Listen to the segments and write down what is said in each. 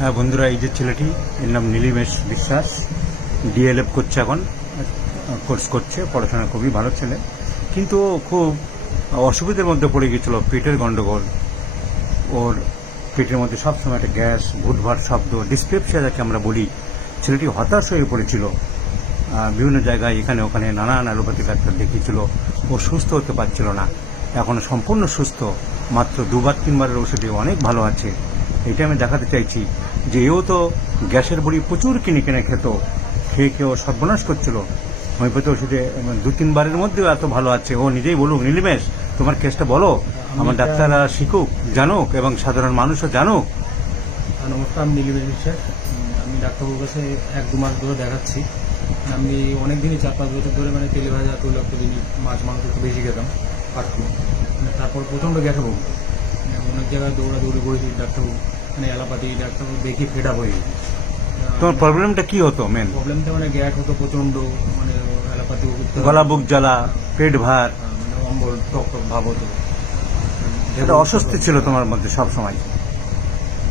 হ্যাঁ বন্ধুরা, এই যে ছেলেটি, এর নাম নীলিমেশ বিশ্বাস, ডিএলএফ করছে, এখন কোর্স করছে, পড়াশোনা খুবই ভালো ছেলে, কিন্তু ও খুব অসুবিধার মধ্যে পড়ে গিয়েছিল। পেটের গন্ডগোল, ওর পেটের মধ্যে সবসময় একটা গ্যাস, ভুটভাট শব্দ, ডিসপেপসিয়া যাকে আমরা বলি। ছেলেটি হতাশ হয়ে পড়েছিল, বিভিন্ন জায়গায় এখানে ওখানে নানান অ্যালোপ্যাথি ডাক্তার দেখিয়েছিল, ও সুস্থ হতে পারছিল না। এখন সম্পূর্ণ সুস্থ, মাত্র 2-3বারের ওষুধে অনেক ভালো আছে। এটা আমি দেখাতে চাইছি যে এও তো গ্যাসের বড়ি প্রচুর কিনে কিনে খেত, খেয়ে খেয়ে ও সর্বনাশ করছিল। হোমিওপ্যাথি ওষুধে 2-3বারের মধ্যেও এত ভালো আছে। ও নিজেই বলুক, নীলিমেশ তোমার কেসটা বলো, আমার ডাক্তাররা শিখুক, জানুক, এবং সাধারণ মানুষও জানুক। নমস্কার, আমি নীলিমেশ বিশ্বাস। আমি ডাক্তারবাবুর কাছে 1-2 মাস ধরে দেখাচ্ছি। আমি অনেক দিনই 4-5 বছর ধরে তেলে ভাজা তৈলাক্ত জিনিস, মাছ মাংস একটু বেশি খেতাম, পারতাম। তারপর প্রচণ্ড গ্যাসে ভুগ, অনেক জায়গায় দৌড়াদৌড়ি করেছি ডাক্তারবাবু, অ্যালোপ্যাথি ডাক্তারবাবু দেখি ফেড আপ হয়ে গেছি। তোমার প্রবলেমটা কি হতো? মেন প্রবলেমটা গ্যাস হতো প্রচণ্ড, অ্যালোপ্যাথি ওষুধ, গলা বুক জ্বালা, পেট ভার, অম্বল টক টক ভাব হতো। এটা অস্বস্তি ছিল তোমার মধ্যে সব সময়।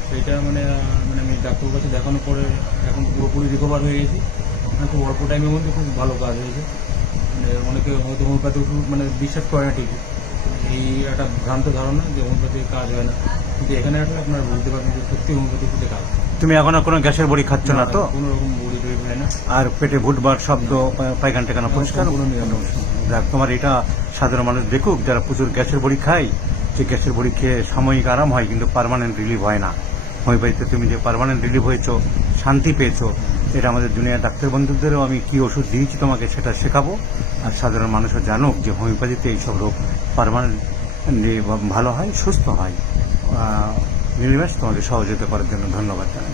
সেইটা আমি ডাক্তারের কাছে দেখানোর পরে এখন পুরোপুরি রিকভার হয়ে গেছি। খুব অল্প টাইমের মধ্যে খুব ভালো কাজ হয়েছে। অনেকে হয়তো হোমিওপ্যাথি ওষুধ বিশ্বাস করে না ঠিকই, এই একটা ভ্রান্ত ধারণা যে হোমিওপ্যাথি কাজ হয় না, কিন্তু এখানে আসলে আপনারা বুঝতে পারবেন যে সত্যি হোমিওপ্যাথি ওষুধে কাজ। তুমি এখনো কোনো গ্যাসের বড়ি খাচ্ছ না তো? কোনো রকম বড়ি টড়ি হয় না। আর পেটে ভুটভাট শব্দ, পায়খানা টায়খানা পরিষ্কার? কোনো নিয়ম। দেখ, তোমার এটা সাধারণ মানুষ দেখুক, যারা প্রচুর গ্যাসের বড়ি খায়, যে গ্যাসের বড়ি খেয়ে সাময়িক আরাম হয়, কিন্তু পার্মানেন্ট রিলিভ হয় না। হোমিওপ্যাথিতে তুমি যে পার্মানেন্ট রিলিভ হয়েছো, শান্তি পেয়েছো, এটা আমাদের দুনিয়ার ডাক্তার বন্ধুদেরও আমি কি ওষুধ দিয়েছি তোমাকে সেটা শেখাবো। আর সাধারণ মানুষও জানুক যে হোমিওপ্যাথিতে এইসব রোগ পার্মানেন্ট ভালো হয়, সুস্থ হয়। নীলিমেশ, তোমাকে সহযোগিতা করার জন্য ধন্যবাদ জানাই।